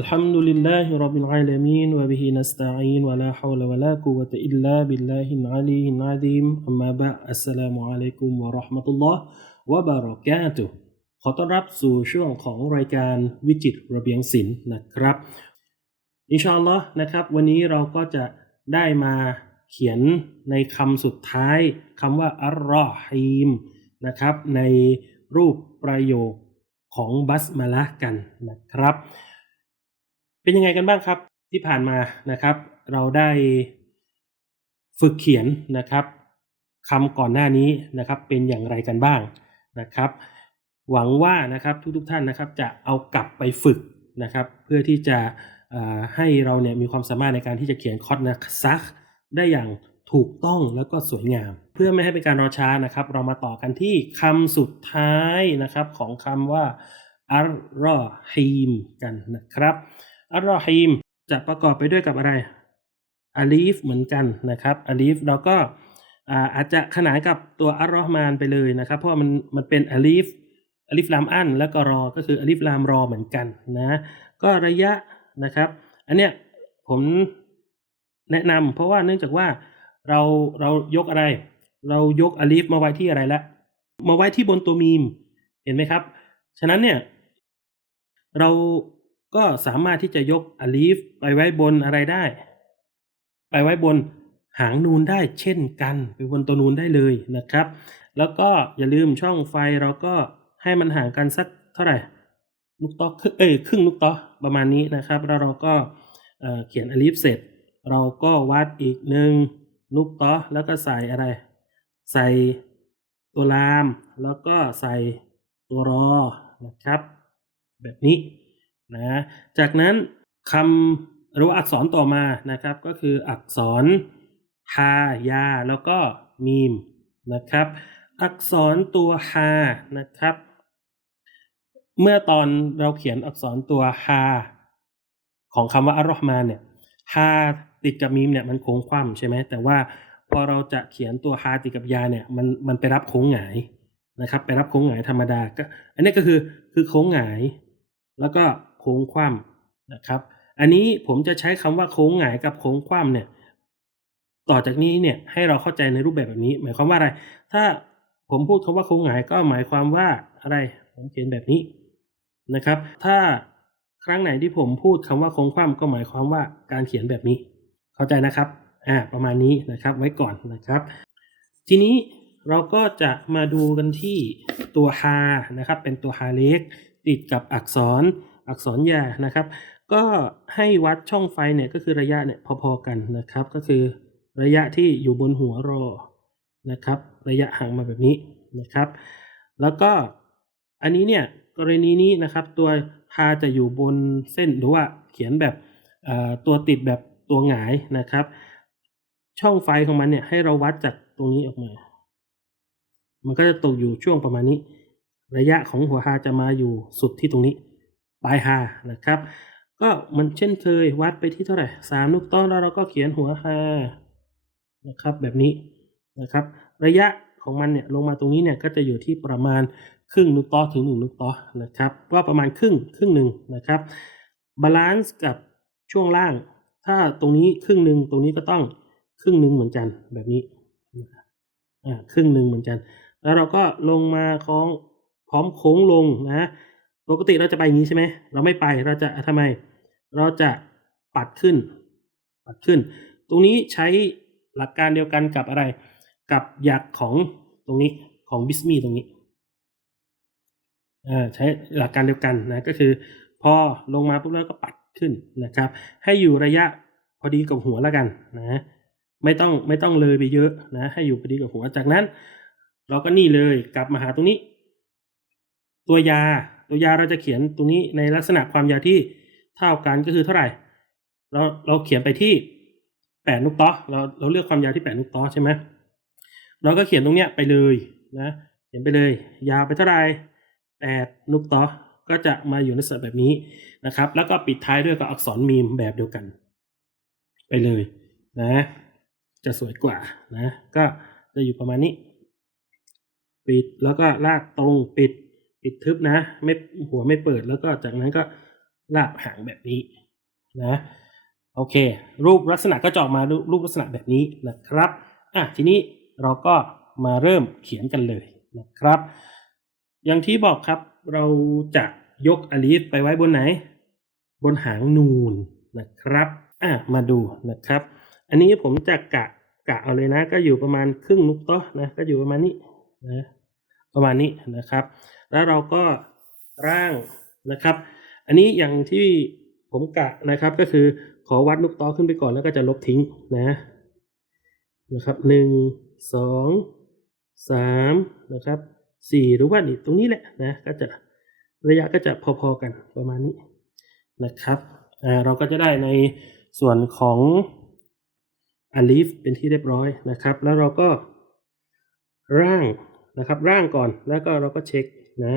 الحمد لله رب العالمين وبه نستعين ولا حول ولا قوة إلا بالله العلي العظيم أما بعد السلام عليكم ورحمة الله وبركاته ขอต้อนรับสู่ช่วงของรายการวิจิตรระเบียงศิลป์นะครับอินชาอัลลอฮ์นะครับ วันนี้เราก็จะได้มาเขียนในคำสุดท้ายคำว่าอัลรอฮีมนะครับในรูปประโยคของบัสมาละกันนะครับ เป็นยังไงกันบ้างครับ ที่ผ่านมานะครับ เราได้ฝึกเขียนนะครับคำก่อนหน้านี้นะครับเป็นอย่างไรกันบ้างนะครับ หวังว่านะครับทุกๆทท่านนะครับจะเอากลับไปฝึกนะครับ เพื่อที่จะให้เราเนี่ยมีความสามารถในการที่จะเขียนคอร์สนะซักได้อย่างถูกต้องแล้วก็สวยงาม เพื่อไม่ให้เป็นการรอช้านะครับ เรามาต่อกันที่คำสุดท้ายนะครับของคำว่าอัลรอฮีมกันนะครับ อัลรอฮีมจะประกอบไปด้วยกับอะไรอาลีฟเหมือนกันนะครับอาลีฟเราก็อาจจะขนานกับตัวอัลรอฮ์มานไปเลยนะครับ เพราะมันมันเป็นอาลีฟอลิฟลามอันแล้วก็รอก็คืออลิฟลามรอเหมือนกันนะก็ระยะนะครับ อันเนี้ยผมแนะนำเพราะว่าเนื่องจากว่าเราเรายกอะไร เรายกอลิฟมาไว้ที่อะไรละมาไว้ที่บนตัวมีมเห็นไหมครับ ฉะนั้นเนี่ยเรา ก็สามารถที่จะยกอลิฟไปไว้บนอะไรได้ ไปไว้บนหางนูนได้เช่นกันไปบนตัวนูนได้เลยนะครับ แล้วก็อย่าลืมช่องไฟเราก็ให้มันห่างกันสักเท่าไหร่ลูกต๊อกเอ้ยครึ่งลูกต๊อกประมาณนี้นะครับ แล้วเราก็เเขียนอลิฟเสร็จ เราก็วัดอีกหนึ่งลูกต๊อกแล้วก็ใส่อะไร ใส่ตัวลาม แล้วก็ใส่ตัวรอนะครับ แบบนี้ นะจากนั้นคำหรือว่าอักษรต่อมานะครับก็คืออักษรฮายาแล้วก็มีมนะครับ อักษรตัวฮานะครับ เมื่อตอนเราเขียนอักษรตัวฮาของคำว่าอัลรอฮ์มาเนี่ยฮาติดกับมีมเนี่ยมันโค้งคว่ำใช่ไหมแต่ว่าพอเราจะเขียนตัวฮาติดกับยาเนี่ยมันมันไปรับโค้งหงายนะครับ ไปรับโค้งหงายธรรมดาก็ อันนี้ก็คือคือโค้งหงาย แล้วก็ โค้งคว่ำนะครับ อันนี้ผมจะใช้คำว่าโค้งหงายกับโค้งคว่ำเนี่ย ต่อจากนี้เนี่ยให้เราเข้าใจในรูปแบบแบบนี้ หมายความว่าอะไร ถ้าผมพูดคำว่าโค้งหงายก็หมายความว่าอะไร ผมเขียนแบบนี้นะครับ ถ้าครั้งไหนที่ผมพูดคำว่าโค้งคว่ำก็หมายความว่าการเขียนแบบนี้ เข้าใจนะครับ อ่า ประมาณนี้นะครับ ไว้ก่อนนะครับ ทีนี้เราก็จะมาดูกันที่ตัวฮานะครับ เป็นตัวฮาเล็กติดกับอักษร อักษรยานะครับ ก็ให้วัดช่องไฟเนี่ยก็คือระยะเนี่ยพอๆกันนะครับ ก็คือระยะที่อยู่บนหัวรอนะครับ ระยะห่างมาแบบนี้นะครับ แล้วก็อันนี้เนี่ยกรณีนี้นะครับตัวฮาจะอยู่บนเส้นหรือว่าเขียนแบบตัวติดแบบตัวหงายนะครับ ช่องไฟของมันเนี่ยให้เราวัดจากตรงนี้ออกมา มันก็จะตกอยู่ช่วงประมาณนี้ ระยะของหัวฮาจะมาอยู่สุดที่ตรงนี้ ปลายฮานะครับ ก็เหมันเช่นเคยวัดไปที่เท่าไหร่สามลูกต้อนแล้วเราก็เขียนหัวฮานะครับแบบนี้นะครับ ระยะของมันเนี่ยลงมาตรงนี้เนี่ยก็จะอยู่ที่ประมาณครึ่งลูกต้อถึงหนึ่งลูกต้อนะครับว่าประมาณครึ่งครึ่งหนึ่งนะครับบาลานซ์กับช่วงล่าง ถ้าตรงนี้ครึ่งหนึ่งตรงนี้ก็ต้องครึ่งหนึ่งเหมือนกันแบบนี้อ่าครึ่งหนึ่งเหมือนกัน แล้วเราก็ลงมาคล้องพร้อมโค้งลงนะ ปกติเราจะไปอย่างนี้ใช่ไหม เราไม่ไป เราจะทำไม เราจะปัดขึ้น ปัดขึ้น ตรงนี้ใช้หลักการเดียวกันกับอะไร กับหยักของตรงนี้ของบิสมีตรงนี้ใช้หลักการเดียวกันนะ ก็คือ พอลงมาปุ๊บแล้วก็ปัดขึ้นนะครับ ให้อยู่ระยะพอดีกับหัวแล้วกันนะไม่ต้องไม่ต้องเลยไปเยอะนะ ให้อยู่พอดีกับหัวจากนั้น เราก็นี่เลยกลับมาหาตรงนี้ ตัวยา ตัวยาเราจะเขียนตรงนี้ในลักษณะความยาวที่เท่ากันก็คือเท่าไหร่ เราเราเขียนไปที่แปดนุกต้อเราเราเลือกความยาวที่แปดนุกต้อใช่ไหมเราก็เขียนตรงเนี้ยไปเลยนะเขียนไปเลย ยาวไปเท่าไหร่แปดนุกตอก็จะมาอยู่ในลักษณะแบบนี้นะครับ แล้วก็ปิดท้ายด้วยกับอักษรมีมแบบเดียวกัน ไปเลยนะ จะสวยกว่านะ ก็จะอยู่ประมาณนี้ ปิดแล้วก็ลากตรงปิด ปิดทึบนะ ไม่หัวไม่เปิดแล้วก็จากนั้นก็ลากหางแบบนี้นะโอเค รูปลักษณะก็จะออกมารูปรูปลักษณะแบบนี้นะครับอะทีนี้เราก็มาเริ่มเขียนกันเลยนะครับ อย่างที่บอกครับเราจะยกอลีฟไปไว้บนไหน บนหางนูนนะครับอะมาดูนะครับ อันนี้ผมจะกะกะเอาเลยนะ ก็อยู่ประมาณครึ่งนุกโตนะก็อยู่ประมาณนี้นะประมาณนี้นะครับ แล้วเราก็ร่างนะครับ อันนี้อย่างที่ผมกะนะครับก็คือขอวัดลูกต้อขึ้นไปก่อนแล้วก็จะลบทิ้งนะนะครับหนึ่งสองสามนะครับสี่หรือว่านี่ตรงนี้แหละนะก็จะระยะก็จะพอๆกันประมาณนี้นะครับอ่าเราก็จะได้ในส่วนของอลีฟเป็นที่เรียบร้อยนะครับ แล้วเราก็ร่างนะครับร่างก่อนแล้วก็เราก็เช็ค นะ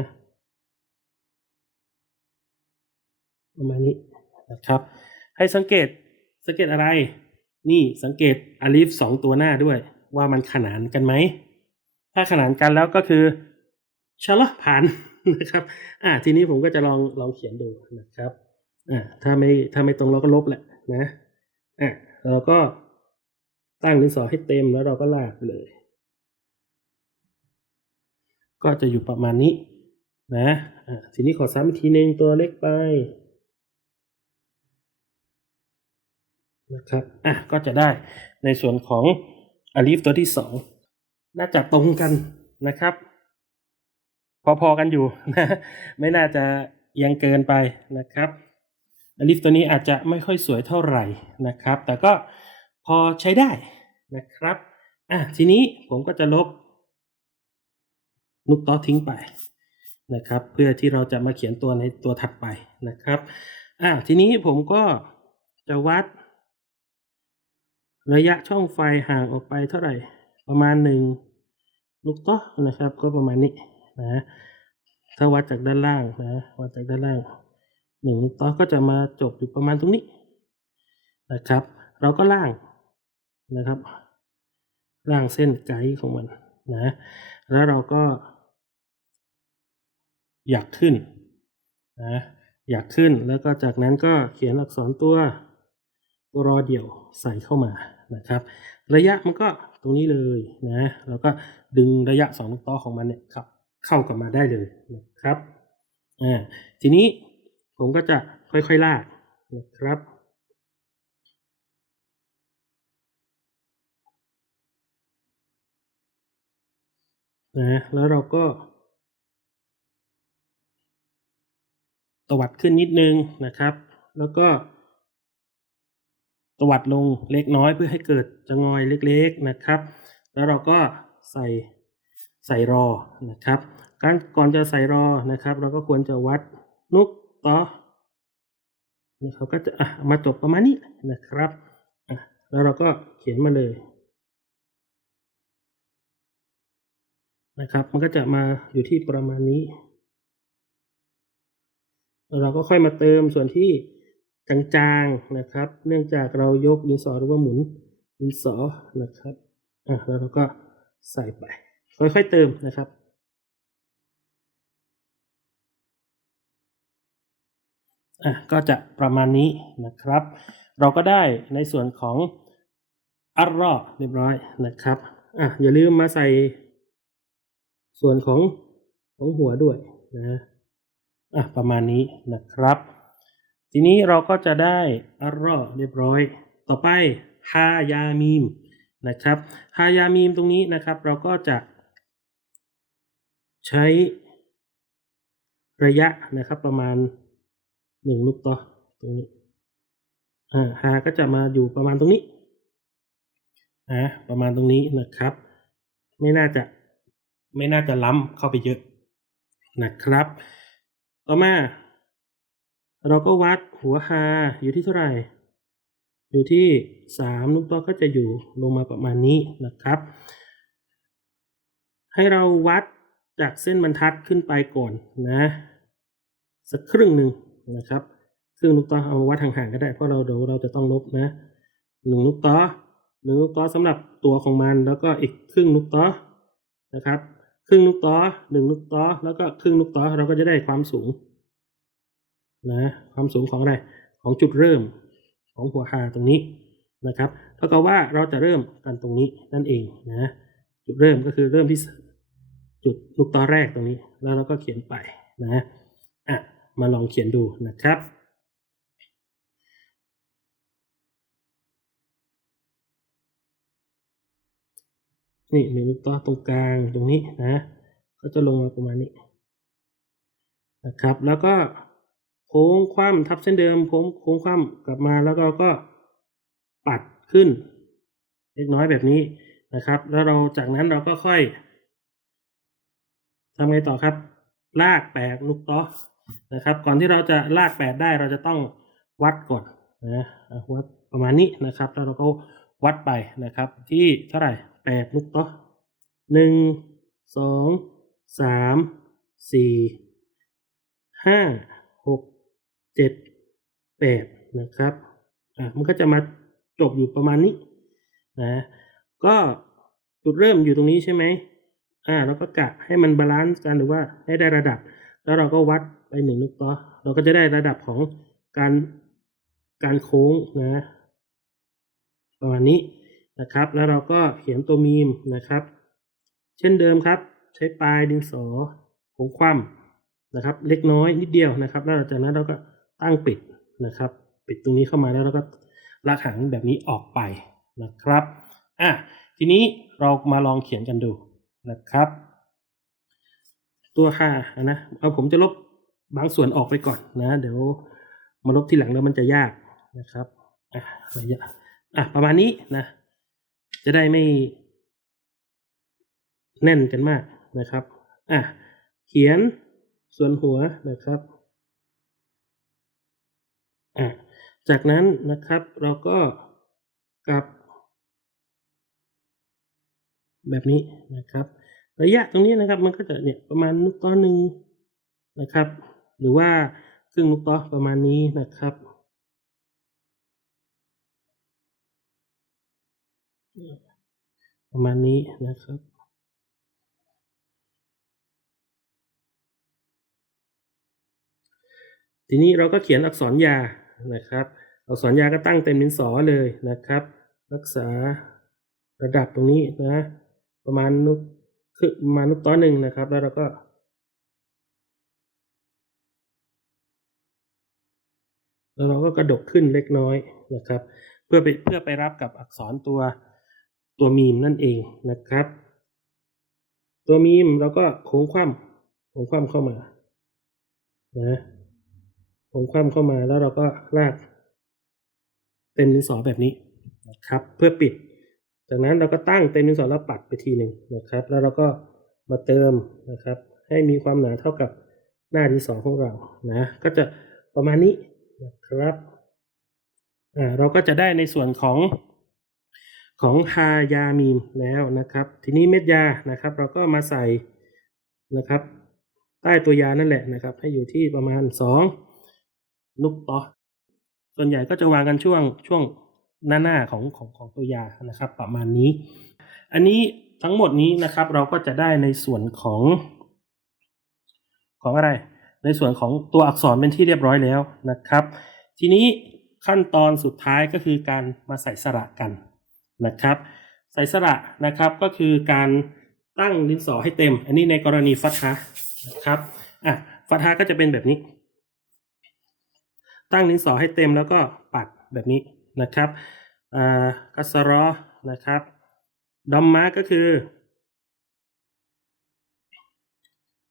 ประมาณนี้นะครับ ให้สังเกตสังเกตอะไร นี่สังเกตอลิฟสองตัวหน้าด้วยว่ามันขนานกันไหม ถ้าขนานกันแล้วก็คือชะละผ่านนะครับ อ่าทีนี้ผมก็จะลองลองเขียนดูนะครับอ่าถ้าไม่ถ้าไม่ตรงเราก็ลบแหละนะอ่าเราก็ตั้งดินสอให้เต็มแล้วเราก็ลากไปเลย ก็จะอยู่ประมาณนี้นะทีนี้ขอซ้ำอีกทีหนึ่งตัวเล็กไปนะครับ อะ ก็จะได้ในส่วนของอลีฟตัวที่สองน่าจะตรงกันนะครับ พอๆกันอยู่นะ ไม่น่าจะเอียงเกินไปนะครับอลีฟตัวนี้อาจจะไม่ค่อยสวยเท่าไหร่นะครับ แต่ก็พอใช้ได้นะครับ อะ ทีนี้ผมก็จะลบ ลูกต้อทิ้งไปนะครับ เพื่อที่เราจะมาเขียนตัวในตัวถัดไปนะครับอะทีนี้ผมก็จะวัด ระยะช่องไฟห่างออกไปเท่าไหร่ ประมาณหนึ่งลูกโต๊ะนะครับ ก็ประมาณนี้นะถ้าวัดจากด้านล่างนะวัดจากด้านล่างหนึ่งลูกโต๊ะก็จะมาจบอยู่ประมาณตรงนี้นะครับ เราก็ล่างนะครับล่างเส้นไกด์ของมันนะ แล้วเราก็ อยากขึ้นนะอยากขึ้นแล้วก็จากนั้นก็เขียนอักษรตัวตัวรอเดี่ยวใส่เข้ามานะครับ ระยะมันก็ตรงนี้เลยนะแล้วก็ดึงระยะสองลูกต้อของมันเนี่ยครับเข้ากับมาได้เลยนะครับอ่าทีนี้ผมก็จะค่อยๆลากนะครับนะแล้วเราก็ ตวัดขึ้นนิดนึงนะครับ แล้วก็ ตวัดลงเล็กน้อยเพื่อให้เกิดจะงอยเล็กๆนะครับ แล้วเราก็ใส่ใส่รอนะครับการก่อนจะใส่รอนะครับ เราก็ควรจะวัดนุกต่อนะครับก็จะอะมาจบประมาณนี้นะครับอะแล้วเราก็เขียนมาเลยนะครับ มันก็จะมาอยู่ที่ประมาณนี้ เราก็ค่อยมาเติมส่วนที่จางๆนะครับ เนื่องจากเรายกดินสอหรือว่าหมุนดินสอนะครับอะแล้วเราก็ใส่ไป ค่อยๆเติมนะครับอะก็จะประมาณนี้นะครับ เราก็ได้ในส่วนของอัลรอเรียบร้อยนะครับอะอย่าลืมมาใส่ส่วนของของหัวด้วยนะ อะประมาณนี้นะครับ ทีนี้เราก็จะได้อัลรอเรียบร้อย ต่อไปฮายามีมนะครับฮายามีมตรงนี้นะครับเราก็จะ ใช้ระยะนะครับประมาณหนึ่งลูกต่อตรงนี้อ่าฮาก็จะมาอยู่ประมาณตรงนี้นะประมาณตรงนี้นะครับ ไม่น่าจะไม่น่าจะล้ำเข้าไปเยอะนะครับ ต่อมา เราก็วัดหัวฮาอยู่ที่เท่าไหร่ อยู่ที่สามลูกต่อก็จะอยู่ลงมาประมาณนี้นะครับ ให้เราวัดจากเส้นบรรทัดขึ้นไปก่อนนะ สักครึ่งหนึ่งนะครับครึ่งลูกตอเอาวัดห่างๆก็ได้เพราะเราเดี๋ยวเราจะต้องลบนะหนึ่งลูกตอหนึ่งลูกตอสำหรับตัวของมันแล้วก็อีกครึ่งลูกตอนะครับ ครึ่งลูกตอหนึ่งลูกตอแล้วก็ครึ่งลูกตอเราก็จะได้ความสูงนะความสูงของอะไรของจุดเริ่มของหัวคาตรงนี้นะครับเท่ากับว่าเราจะเริ่มกันตรงนี้นั่นเองนะจุดเริ่มก็คือเริ่มที่จุดลูกตอแรกตรงนี้ แล้วเราก็เขียนไปนะอะมาลองเขียนดูนะครับ นี่หนึ่งลูกตอตรงกลางตรงนี้นะ ก็จะลงมาประมาณนี้นะครับ แล้วก็โค้งคว่ำทับเส้นเดิมโค้งโค้งคว่ำกลับมาแล้วเราก็ปัดขึ้น เล็กน้อยแบบนี้นะครับ แล้วเราจากนั้นเราก็ค่อยทำไงต่อครับ ลากแปดลูกตอนะครับ ก่อนที่เราจะลากแปดได้เราจะต้องวัดก่อนนะวัดประมาณนี้นะครับ แล้วเราก็วัดไปนะครับที่เท่าไหร่ แปดลูกตอหนึ่งสองสามสี่ห้าหกเจ็ดแปดนะครับอะมันก็จะมาจบอยู่ประมาณนี้นะก็จุดเริ่มอยู่ตรงนี้ใช่ไหมอ่าเราก็กะให้มันบาลานซ์กันหรือว่าให้ได้ระดับ แล้วเราก็วัดไปหนึ่งลูกต่อเราก็จะได้ระดับของการการโค้งนะประมาณนี้ นะครับ แล้วเราก็เขียนตัวมีมนะครับ เช่นเดิมครับ ใช้ปลายดินสอโค้งคว่ำนะครับ เล็กน้อยนิดเดียวนะครับ แล้วหลังจากนั้นเราก็ตั้งปิดนะครับ ปิดตรงนี้เข้ามาแล้วเราก็ลากหางแบบนี้ออกไปนะครับอะทีนี้เรามาลองเขียนกันดูนะครับ ตัวค่านะเอาผมจะลบบางส่วนออกไปก่อนนะ เดี๋ยวมาลบทีหลังแล้วมันจะยากนะครับอะระยะอะประมาณนี้นะ จะได้ไม่แน่นกันมากนะครับ อะ เขียนส่วนหัวนะครับ อะ จากนั้นนะครับเราก็กลับ แบบนี้นะครับ ระยะตรงนี้นะครับมันก็จะเนี่ยประมาณลูกต้อหนึ่งนะครับ หรือว่าครึ่งลูกต้อประมาณนี้นะครับ ประมาณนี้นะครับทีนี้เราก็เขียนอักษรยานะครับ อักษรยาก็ตั้งเต็มดินสอเลยนะครับ รักษาระดับตรงนี้นะ ประมาณนุกคือประมาณนุกต้อหนึ่งนะครับ แล้วเราก็แล้วเราก็กระดกขึ้นเล็กน้อยนะครับ เพื่อไปเพื่อไปรับกับอักษรตัว ตัวมีมนั่นเองนะครับ ตัวมีมเราก็โค้งคว่ำโค้งคว่ำเข้ามานะโค้งคว่ำเข้ามาแล้วเราก็ลากเต็มดินสอแบบนี้นะครับ เพื่อปิด จากนั้นเราก็ตั้งเต็มดินสอแล้วปัดไปทีหนึ่งนะครับ แล้วเราก็มาเติมนะครับ ให้มีความหนาเท่ากับหน้าดินสอของเรานะก็จะประมาณนี้นะครับอ่าเราก็จะได้ในส่วนของ ของฮายามีนแล้วนะครับ ทีนี้เม็ดยานะครับ เราก็มาใส่นะครับ ใต้ตัวยานั่นแหละนะครับ ให้อยู่ที่ประมาณสองลูกต่อส่วนใหญ่ก็จะวางกันช่วงช่วงหน้าหน้าของของของตัวยานะครับ ประมาณนี้ อันนี้ทั้งหมดนี้นะครับเราก็จะได้ในส่วนของของอะไร ในส่วนของตัวอักษรเป็นที่เรียบร้อยแล้วนะครับ ทีนี้ขั้นตอนสุดท้ายก็คือการมาใส่สระกัน นะครับใส่สระนะครับก็คือการตั้งดินสอให้เต็ม อันนี้ในกรณีฟัตฮะนะครับอะฟัตฮะก็จะเป็นแบบนี้ ตั้งดินสอให้เต็มแล้วก็ปัดแบบนี้นะครับอ่ากัสรอนะครับดอมมาก็คือ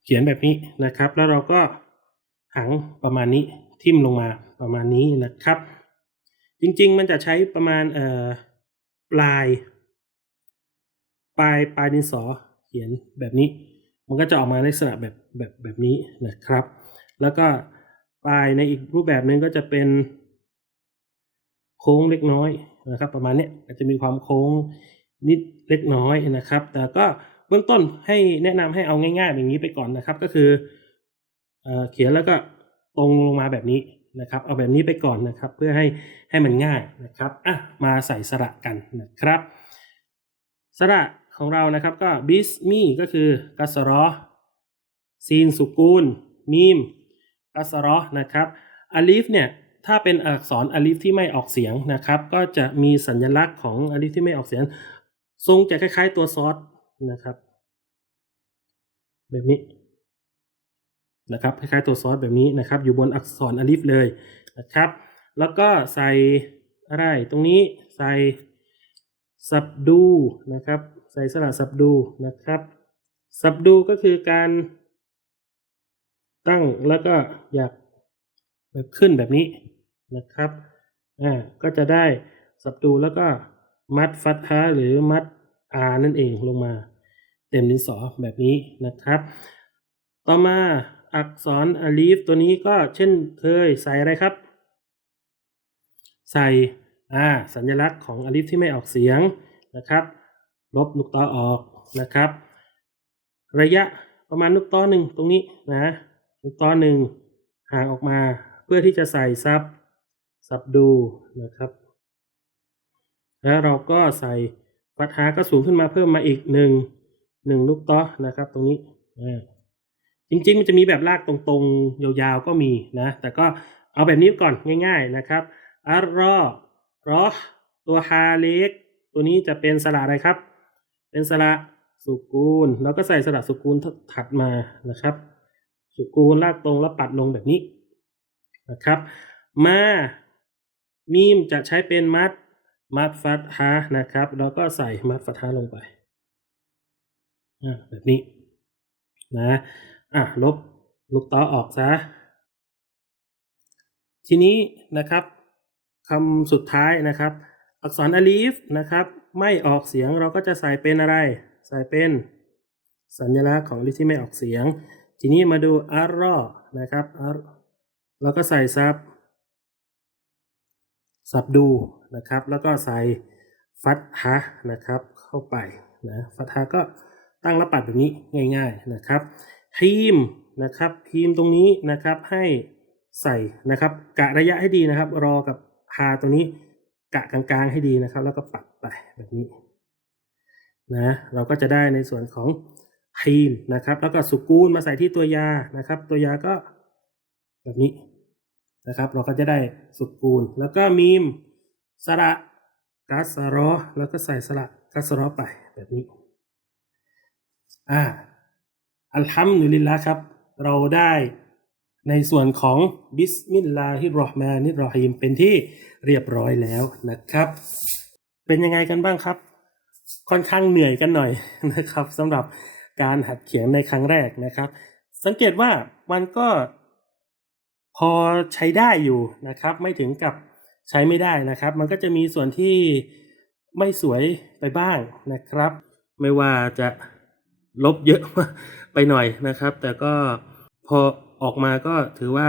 เขียนแบบนี้นะครับ แล้วเราก็หังประมาณนี้ทิ่มลงมาประมาณนี้นะครับ จริงๆมันจะใช้ประมาณเอ่อ ปลาย ปลายปลายดินสอเขียนแบบนี้ มันก็จะออกมาในลักษณะแบบแบบแบบนี้นะครับ แล้วก็ปลายในอีกรูปแบบหนึ่งก็จะเป็นโค้งเล็กน้อยนะครับ ประมาณนี้อาจจะมีความโค้งนิดเล็กน้อยนะครับ แต่ก็เบื้องต้นให้แนะนำให้เอาง่ายๆแบบนี้ไปก่อนนะครับ ก็คือเอเขียนแล้วก็ ตรงลงมาแบบนี้นะครับ เอาแบบนี้ไปก่อนนะครับ เพื่อให้ให้มันง่ายนะครับอะมาใส่สระกันนะครับ สระของเรานะครับก็บิสมีก็คือกัสรอซีนสุกูลมีมกัสรอนะครับอลิฟเนี่ยถ้าเป็นอักษรอลิฟที่ไม่ออกเสียงนะครับ ก็จะมีสัญลักษณ์ของอลิฟที่ไม่ออกเสียง ทรงจะคล้าย ๆ ตัวซอสนะครับ แบบนี้ นะครับคล้ายๆตัวซอสแบบนี้นะครับ อยู่บนอักษรอลิฟเลยนะครับ แล้วก็ใส่อะไรตรงนี้ใส่สับดูนะครับ ใส่สระสับดูนะครับ สับดูก็คือการตั้งแล้วก็อยากแบบขึ้นแบบนี้นะครับอ่าก็จะได้สับดูแล้วก็มัดฟัตฮาหรือมัดอานั่นเองลงมาเต็มดินสอแบบนี้นะครับ ต่อมา อักษรอลีฟตัวนี้ก็เช่นเคยใส่อะไรครับ ใส่อ่าสัญลักษณ์ของอลีฟที่ไม่ออกเสียงนะครับ ลบนุกตอออกนะครับ ระยะประมาณนุกตอหนึ่งตรงนี้นะนุกตอหนึ่งห่างออกมาเพื่อที่จะใส่ซับซับดูนะครับ แล้วเราก็ใส่ฟัตฮาก็สูงขึ้นมาเพิ่มมาอีกหนึ่งหนึ่งนุกตอนะครับ ตรงนี้อ่า จริง ๆ มันจะมีแบบลากตรงๆ ยาวๆก็มีนะ แต่ก็เอาแบบนี้ก่อนง่าย ๆนะครับอัลรอรอตัวฮาเล็ก ตัวนี้จะเป็นสระอะไรครับ เป็นสระสุกูล แล้วก็ใส่สระสุกูลถัดมานะครับ สุกูลลากตรงแล้วปัดลงแบบนี้นะครับ มามีมจะใช้เป็นมัดมัดฟัตฮานะครับ แล้วก็ใส่มัดฟัตฮาลงไปอ่าแบบนี้นะ อะลบลูกต่อออกซะ ทีนี้นะครับคำสุดท้ายนะครับ อักษรอลีฟนะครับ ไม่ออกเสียงเราก็จะใส่เป็นอะไร ใส่เป็นสัญลักษณ์ของลีฟที่ไม่ออกเสียง ทีนี้มาดูอารรอนะครับอารเราก็ใส่ซับสับดูนะครับ แล้วก็ใส่ฟัตฮะนะครับเข้าไปนะฟัตฮะก็ตั้งรับปัดแบบนี้ง่าย ๆนะครับ ฮีมนะครับฮีมตรงนี้นะครับให้ใส่นะครับ กะระยะให้ดีนะครับ รอกับฮาตรงนี้กะกลางๆให้ดีนะครับ แล้วก็ปัดไปแบบนี้นะเราก็จะได้ในส่วนของฮีมนะครับ แล้วก็สุกูลมาใส่ที่ตัวยานะครับ ตัวยาก็แบบนี้นะครับ เราก็จะได้สุกูล แล้วก็มีมสระกัสรอแล้วก็ใส่สระกัสรอไปแบบนี้อ่า อัลฮัมดุลิลละครับ เราได้ในส่วนของบิสมิลลาฮิรราะห์มานิรราะฮีมเป็นที่เรียบร้อยแล้วนะครับ เป็นยังไงกันบ้างครับ ค่อนข้างเหนื่อยกันหน่อยนะครับสำหรับการหัดเขียนในครั้งแรกนะครับ สังเกตว่ามันก็พอใช้ได้อยู่นะครับ ไม่ถึงกับใช้ไม่ได้นะครับ มันก็จะมีส่วนที่ไม่สวยไปบ้างนะครับ ไม่ว่าจะลบเยอะ ไปหน่อยนะครับ แต่ก็พอออกมาก็ถือว่า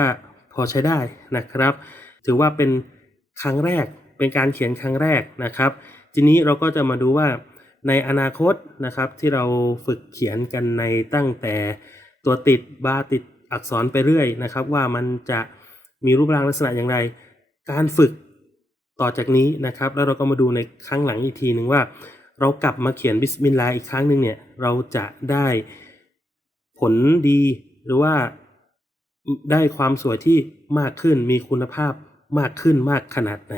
พอใช้ได้นะครับ ถือว่าเป็นครั้งแรกเป็นการเขียนครั้งแรกนะครับ ทีนี้เราก็จะมาดูว่าในอนาคตนะครับที่เราฝึกเขียนกันในตั้งแต่ตัวติดบาติดอักษรไปเรื่อยนะครับ ว่ามันจะมีรูปร่างลักษณะอย่างไร การฝึกต่อจากนี้นะครับ แล้วเราก็มาดูในครั้งหลังอีกทีหนึ่งว่า เรากลับมาเขียนบิสมิลลาห์อีกครั้งหนึ่งเนี่ยเราจะได้ ผลดีหรือว่าได้ความสวยที่มากขึ้นมีคุณภาพมากขึ้นมากขนาดไหน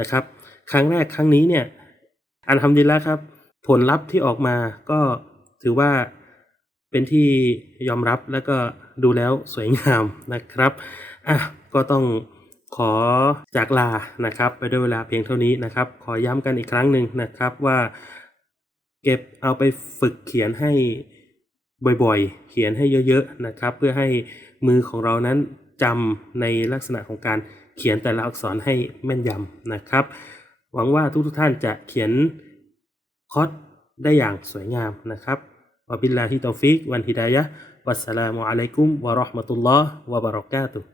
นะครับ ครั้งแรกครั้งนี้เนี่ยอันทำดีแล้วครับ ผลลัพธ์ที่ออกมาก็ถือว่าเป็นที่ยอมรับแล้วก็ดูแล้วสวยงามนะครับอะก็ต้องขอจากลานะครับ ไปด้วยเวลาเพียงเท่านี้นะครับ ขอย้ำกันอีกครั้งหนึ่งนะครับว่า เก็บเอาไปฝึกเขียนให้ บ่อยๆ เขียนให้เยอะๆนะครับ เพื่อให้มือของเรานั้นจำในลักษณะของการเขียนแต่ละอักษรให้แม่นยำนะครับ หวังว่าทุกๆท่านจะเขียนคอร์สได้อย่างสวยงามนะครับวบิลลาฮิตอฟิกวันฮิดายะวัสสลามุอะลัยกุมวะเราะห์มะตุลลอฮ์วะบะเราะกาตุฮ์